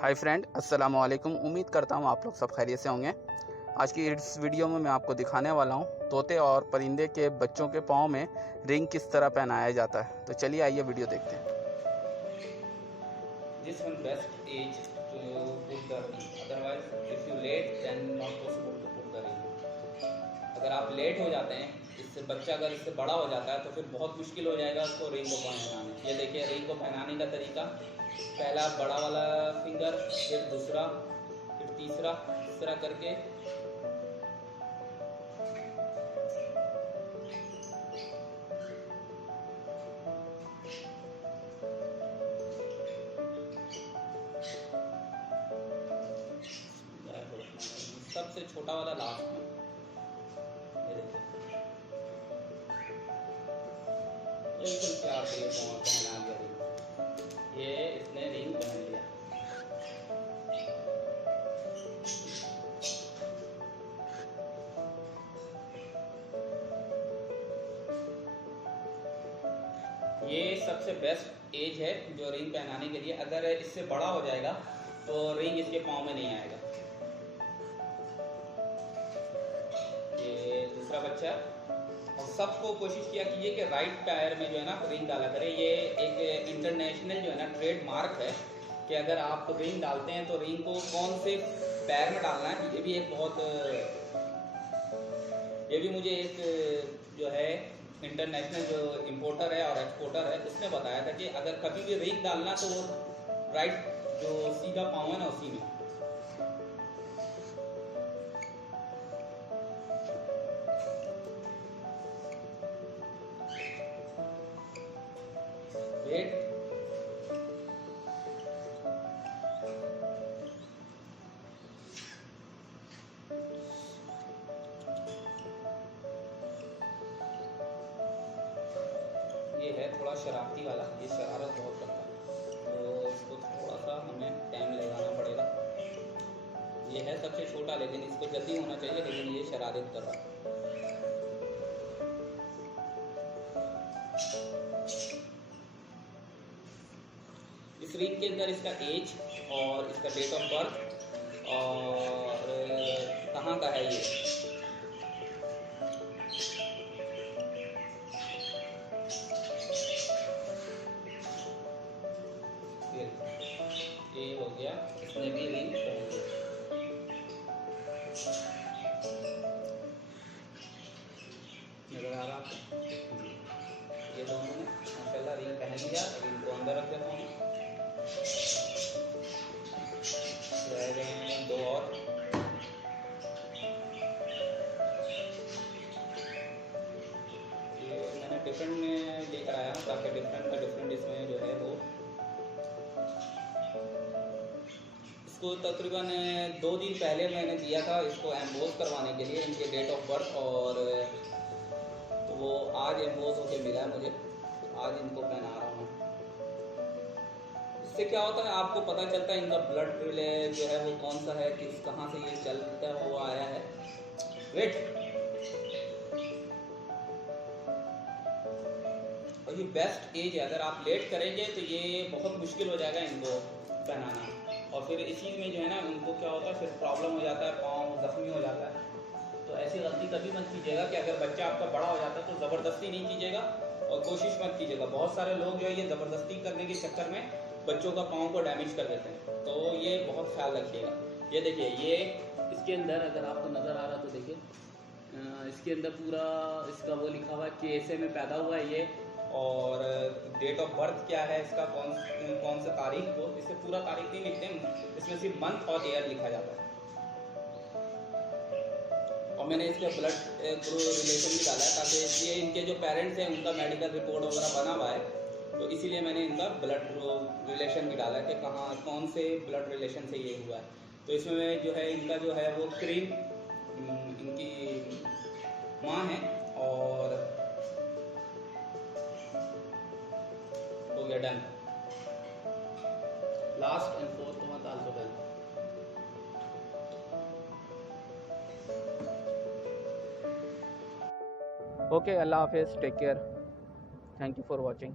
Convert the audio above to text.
Hi friend, अस्सलाम वालेकुम। उम्मीद करता हूँ आप लोग सब खैरियत से होंगे। आज की इस वीडियो में मैं आपको दिखाने वाला हूँ तोते और परिंदे के बच्चों के पाँव में रिंग किस तरह पहनाया जाता है। तो चलिए आइए वीडियो देखते हैं। This one best age to put the ring. Otherwise, if you late, then not possible to put the ring. अगर आप लेट हो जाते हैं, इससे बच्चा अगर इससे बड़ा हो जाता है तो फिर बहुत मुश्किल हो जाएगा उसको रिंग को पहनाने। ये देखिए रिंग को पहनाने का तरीका, पहला बड़ा वाला फिंगर, फिर दूसरा, फिर तीसरा, इस तरह करके सबसे छोटा वाला लास्ट में। ये देखिए एकदम प्यार से ये पहना दिया रिंग। ये इसने रिंग पहन लिया। ये सबसे बेस्ट एज है जो रिंग पहनाने के लिए। अगर इससे बड़ा हो जाएगा तो रिंग इसके पाँव में नहीं आएगा। ये दूसरा बच्चा, और सबको कोशिश किया कीजिए कि राइट पैर में जो है ना रिंग डाला करें। ये एक इंटरनेशनल जो है ना ट्रेड मार्क है कि अगर आप रिंग डालते हैं तो रिंग को कौन से पैर में डालना है। ये भी एक बहुत, ये भी मुझे एक जो है इंटरनेशनल जो इंपोर्टर है और एक्सपोर्टर है उसने बताया था कि अगर कभी भी रिंग डालना तो वो राइट जो सीधा पाँव है ना उसी में। वेट, ये है थोड़ा शरारती वाला, ये शरारत बहुत करता है तो इसको थोड़ा सा हमें टाइम लगाना पड़ेगा। ये है सबसे छोटा, लेकिन इसको जल्दी होना चाहिए, लेकिन ये शरारत कर रहा है। इस रिंग के अंदर इसका एज और इसका डेट ऑफ बर्थ और कहाँ का है ये हो गया। इसने भी रिंग पहन लिया। नजर आ रहा आपको? ये दोनों ने माशाल्लाह रिंग पहन लिया। रिंग को अंदर रख देता हूँ। रह गए हैं दो और। ये मैंने डिफरेंट में लेकर आया हूँ ताकि डिफरेंट का डिफरेंट इसमें जो है वो। इसको तकरीबन 2 दिन पहले मैंने दिया था इसको एम्बोज करवाने के लिए, इनके डेट ऑफ बर्थ, और तो वो आज एम्बोज होके मिला है मुझे। आज इनको पहना रहा हूँ। इससे क्या होता है आपको पता चलता है इनका ब्लड रिले जो है वो कौन सा है, किस कहाँ से ये चलता हुआ आया है। वेट, और ये बेस्ट एज है। अगर आप लेट करेंगे तो ये बहुत मुश्किल हो जाएगा इनको पहनाना, और फिर इसी में जो है ना उनको क्या होता है फिर प्रॉब्लम हो जाता है, पाँव जख्मी हो जाता है। तो ऐसी गलती कभी मत कीजिएगा कि अगर बच्चा आपका बड़ा हो जाता है तो ज़बरदस्ती नहीं कीजिएगा और कोशिश मत कीजिएगा। बहुत सारे लोग जो है ये ज़बरदस्ती करने के चक्कर में बच्चों का पाँव को डैमेज कर देते हैं, तो ये बहुत ख्याल रखिएगा। ये देखिए, ये इसके अंदर अगर आपको नज़र आ रहा तो देखिए, इसके अंदर पूरा इसका वो लिखा हुआ है कि ऐसे में पैदा हुआ है ये, और डेट ऑफ बर्थ क्या है इसका, कौन सा तारीख को। इससे पूरा तारीख नहीं लिखते हैं, इसमें सिर्फ मंथ और ईयर लिखा जाता है। और मैंने इसका ब्लड रिलेशन भी डाला है ताकि ये इनके जो पेरेंट्स हैं उनका मेडिकल रिपोर्ट वगैरह बना हुआ है, तो इसीलिए मैंने इनका ब्लड रिलेशन भी डाला है कि कहाँ कौन से ब्लड रिलेशन से ये हुआ है। तो इसमें जो है इनका जो है वो क्रीम इनकी माँ है, और हो गया डन। लास्ट एंड फोर्थ को मत डाल दो भाई। ओके, अल्लाह हाफिज़, take care, thank you for watching.